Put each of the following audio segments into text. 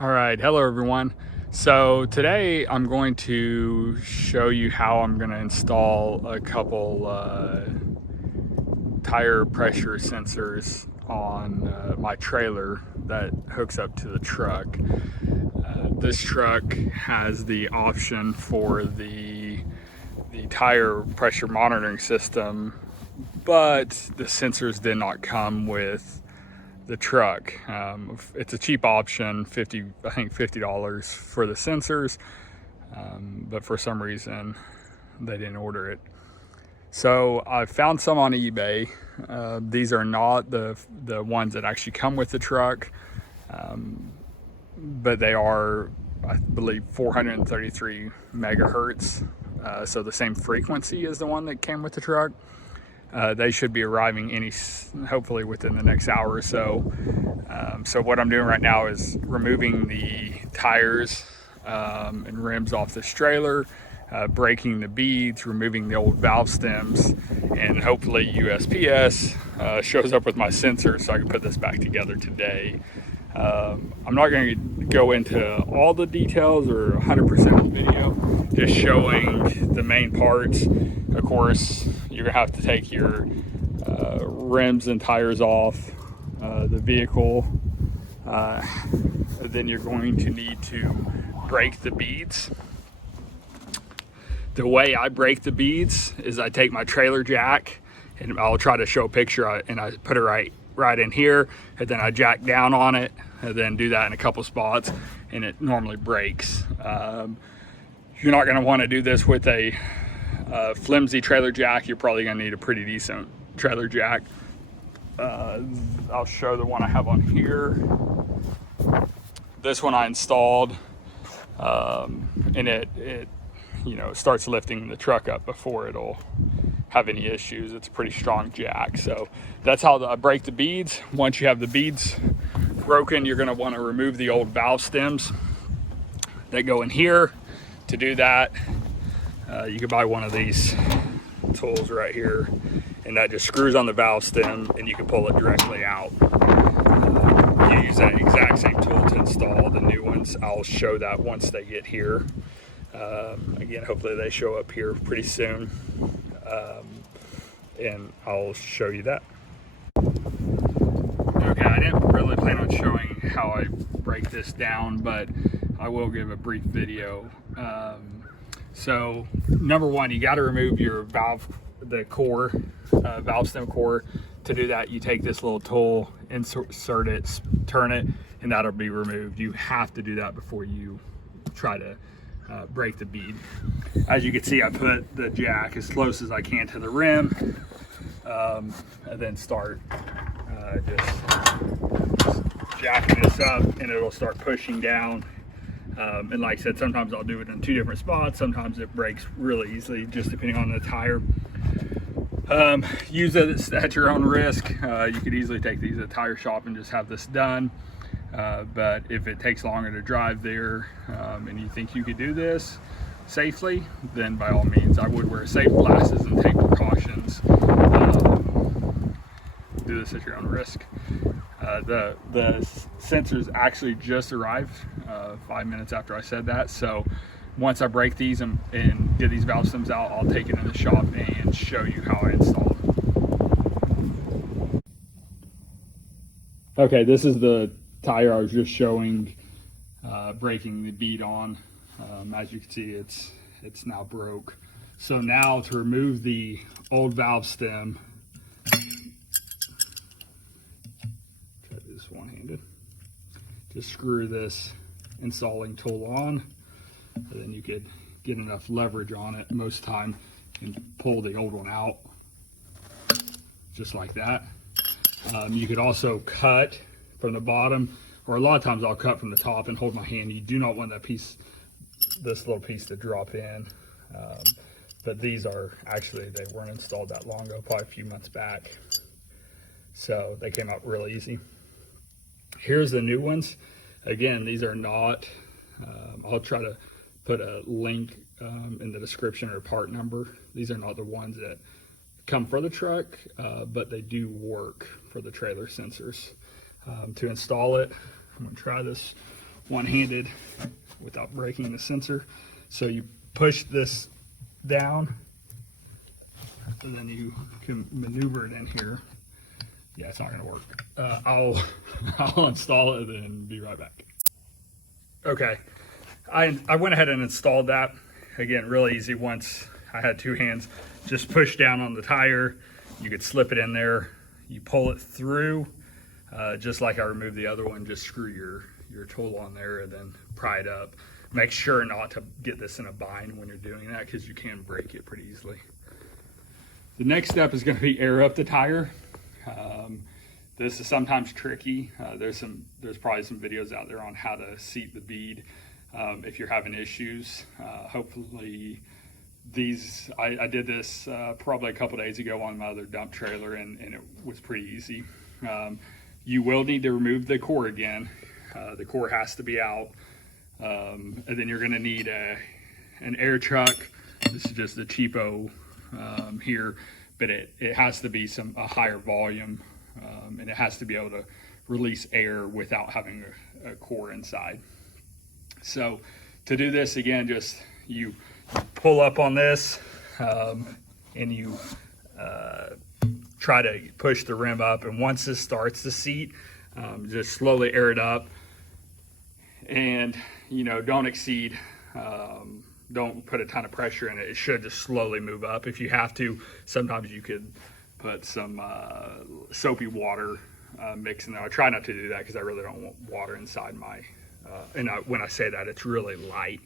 All right, hello everyone. So today I'm going to show you how I'm going to install a couple tire pressure sensors on my trailer that hooks up to the truck. This truck has the option for the tire pressure monitoring system, but the sensors did not come with the truck. It's a cheap option, I think $50 for the sensors, but for some reason they didn't order it. So I found some on eBay. These are not the ones that actually come with the truck, but they are, I believe, 433 megahertz. So the same frequency as the one that came with the truck. They should be arriving hopefully within the next hour or so. So what I'm doing right now is removing the tires and rims off this trailer, breaking the beads, removing the old valve stems, and hopefully USPS shows up with my sensor so I can put this back together today. I'm not going to go into all the details or 100% of the video, just showing the main parts. Of course, you're going to have to take your rims and tires off the vehicle. Then you're going to need to break the beads. The way I break the beads is I take my trailer jack, and I'll try to show a picture, and I put it right in here, and then I jack down on it, and then do that in a couple spots, and it normally breaks. You're not going to want to do this with a flimsy trailer jack. You're probably going to need a pretty decent trailer jack. I'll show the one I have on here. This one I installed, and it starts lifting the truck up before it'll have any issues. It's a pretty strong jack. So that's how I break the beads. Once you have the beads broken, you're going to want to remove the old valve stems that go in here. To do that, you can buy one of these tools right here, and that just screws on the valve stem, and you can pull it directly out. You use that exact same tool to install the new ones. I'll show that once they get here. Again, hopefully they show up here pretty soon, and I'll show you that. Okay, I didn't really plan on showing how I break this down, but I will give a brief video. So number one, you got to remove your valve stem core. To do that, you take this little tool, insert it, turn it, and that'll be removed. You have to do that before you try to break the bead. As you can see, I put the jack as close as I can to the rim, and then start just jacking this up, and it'll start pushing down. And like I said, sometimes I'll do it in two different spots. Sometimes it breaks really easily, just depending on the tire. Use it at your own risk. You could easily take these to a tire shop and just have this done. But if it takes longer to drive there, and you think you could do this safely, then by all means, I would wear safe glasses and take precautions. Do this at your own risk. The sensors actually just arrived 5 minutes after I said that. So once I break these and get these valve stems out, I'll take it in the shop and show you how I install them. Okay, this is the tire I was just showing, breaking the bead on. As you can see, it's now broke. So now to remove the old valve stem, try to do this one-handed. Just screw this installing tool on, and then you could get enough leverage on it. Most of the time, you can pull the old one out, just like that. You could also cut from the bottom, or a lot of times I'll cut from the top and hold my hand. You do not want that piece, this little piece, to drop in. But these are actually, they weren't installed that long ago, probably a few months back. So they came out real easy. Here's the new ones. Again, these are not, I'll try to put a link in the description or part number. These are not the ones that come for the truck, but they do work for the trailer sensors. To install it, I'm gonna try this one-handed without breaking the sensor. So you push this down, and then you can maneuver it in here. Yeah, it's not gonna work. I'll install it and be right back. Okay, I went ahead and installed that. Again, really easy. Once I had two hands, just push down on the tire. You could slip it in there. You pull it through, just like I removed the other one. Just screw your tool on there and then pry it up. Make sure not to get this in a bind when you're doing that, because you can break it pretty easily. The next step is going to be air up the tire. This is sometimes tricky. There's probably some videos out there on how to seat the bead if you're having issues. Hopefully I did this probably a couple days ago on my other dump trailer, and it was pretty easy. You will need to remove the core again. The core has to be out, and then you're going to need an air chuck. This is just the cheapo here, but it has to be a higher volume, and it has to be able to release air without having a core inside. So to do this, again, just you pull up on this, and you try to push the rim up, and once this starts to seat, just slowly air it up, and don't exceed, don't put a ton of pressure in it. It should just slowly move up. If you have to, sometimes you could put some soapy water mix in there. I try not to do that because I really don't want water inside my when I say that, it's really light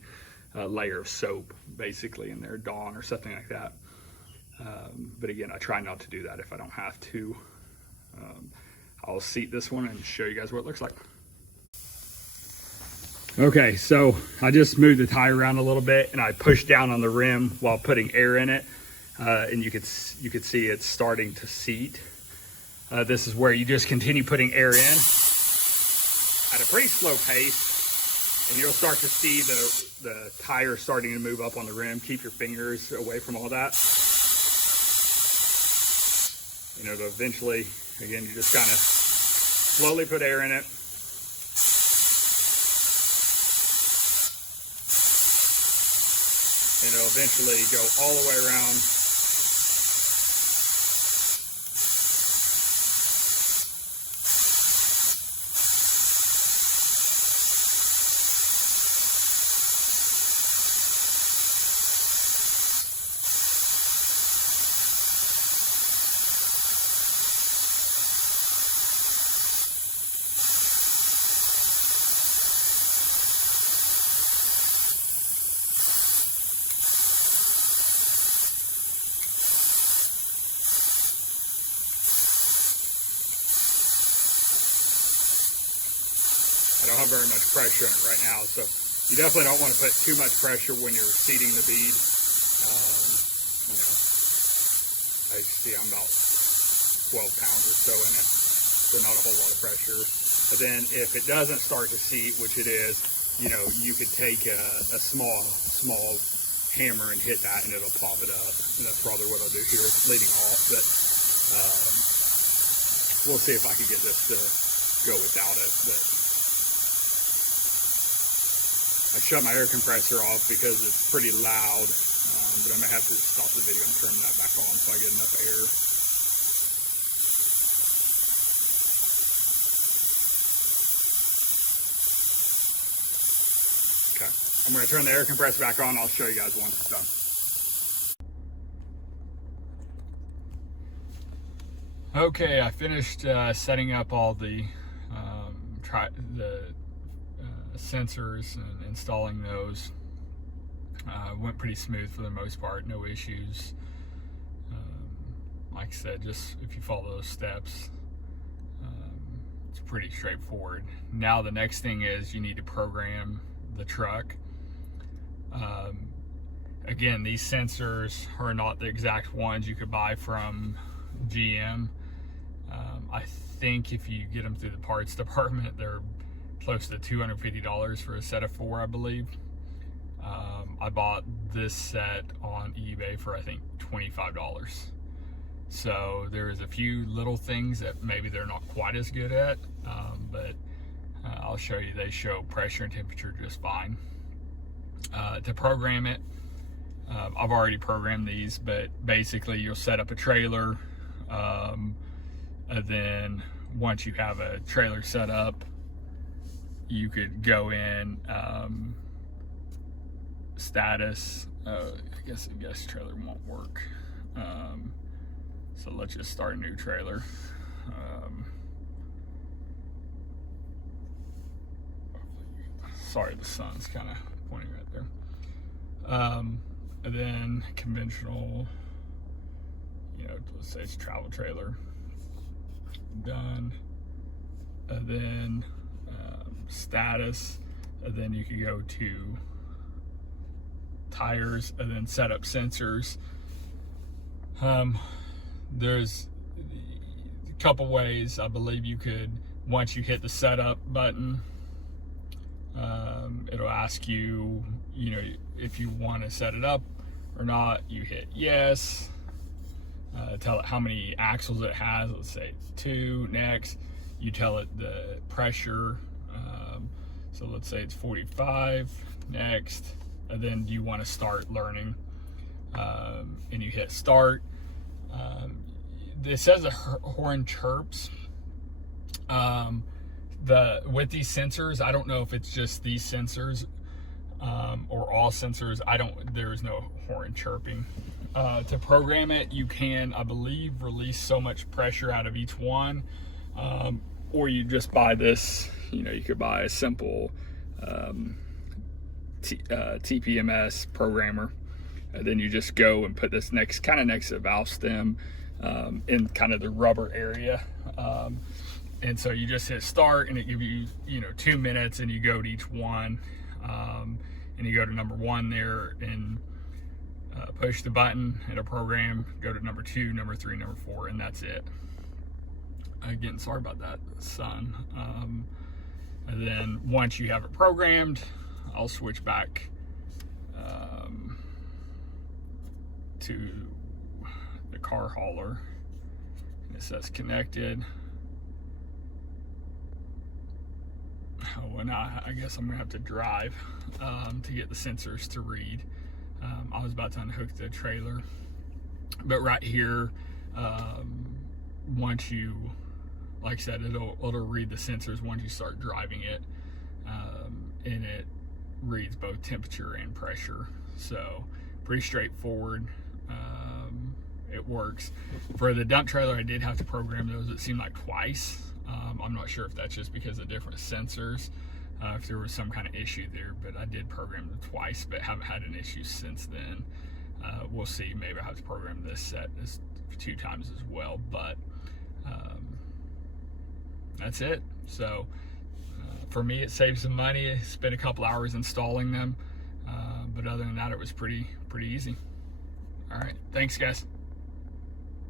layer of soap basically in there, Dawn or something like that. But again, I try not to do that if I don't have to. I'll seat this one and show you guys what it looks like. Okay, so I just moved the tire around a little bit, and I pushed down on the rim while putting air in it, and you could see it's starting to seat. This is where you just continue putting air in at a pretty slow pace, and you'll start to see the tire starting to move up on the rim. Keep your fingers away from all that. To eventually, again, you just kind of slowly put air in it. And it'll eventually go all the way around. I don't have very much pressure in it right now, so you definitely don't want to put too much pressure when you're seating the bead. I see I'm about 12 pounds or so in it, so not a whole lot of pressure. But then if it doesn't start to seat, which it is, you could take a small hammer and hit that, and it'll pop it up. And that's probably what I'll do here. It's leading off, but we'll see if I can get this to go without it. But I shut my air compressor off because it's pretty loud, but I may have to stop the video and turn that back on so I get enough air. Okay, I'm going to turn the air compressor back on. I'll show you guys once it's done. Okay, I finished setting up all the sensors and installing those. Went pretty smooth for the most part, no issues. Like I said, just if you follow those steps, it's pretty straightforward. Now the next thing is you need to program the truck. Again, these sensors are not the exact ones you could buy from GM. I think if you get them through the parts department, they're close to $250 for a set of 4, I believe. I bought this set on eBay for I think $25. So there's a few little things that maybe they're not quite as good at, but I'll show you, they show pressure and temperature just fine. To program it, I've already programmed these, but basically you'll set up a trailer, and then once you have a trailer set up, you could go in, status, I guess trailer won't work. So let's just start a new trailer. Sorry, the sun's kind of pointing right there. And then conventional, let's say it's travel trailer. Done. And then status, and then you can go to tires, and then set up sensors. There's a couple ways. I believe you could, once you hit the setup button, it'll ask you, if you want to set it up or not. You hit yes, tell it how many axles it has. Let's say 2. Next, you tell it the pressure. So let's say it's 45. Next, and then you want to start learning, and you hit start. It says the horn chirps. With these sensors, I don't know if it's just these sensors, or all sensors. There is no horn chirping. To program it, you can, I believe, release so much pressure out of each one, or you just buy this. You could buy a simple TPMS programmer, and then you just go and put this next to the valve stem, in kind of the rubber area, and so you just hit start, and it gives you 2 minutes, and you go to each one, and you go to number 1 there, and push the button, it'll program, go to number 2, number 3, number 4, and that's it. Again, sorry about that, sun. And then once you have it programmed, I'll switch back to the car hauler, and it says connected. Well, now I guess I'm gonna have to drive to get the sensors to read. I was about to unhook the trailer, but right here, once you, like I said, it'll read the sensors once you start driving it, and it reads both temperature and pressure. So pretty straightforward. It works. For the dump trailer, I did have to program those, it seemed like twice. I'm not sure if that's just because of different sensors, if there was some kind of issue there, but I did program them twice, but haven't had an issue since then. We'll see, maybe I have to program this set 2 times as well, but that's it. So for me, it saved some money. I spent a couple hours installing them, but other than that, it was pretty easy. All right, thanks guys.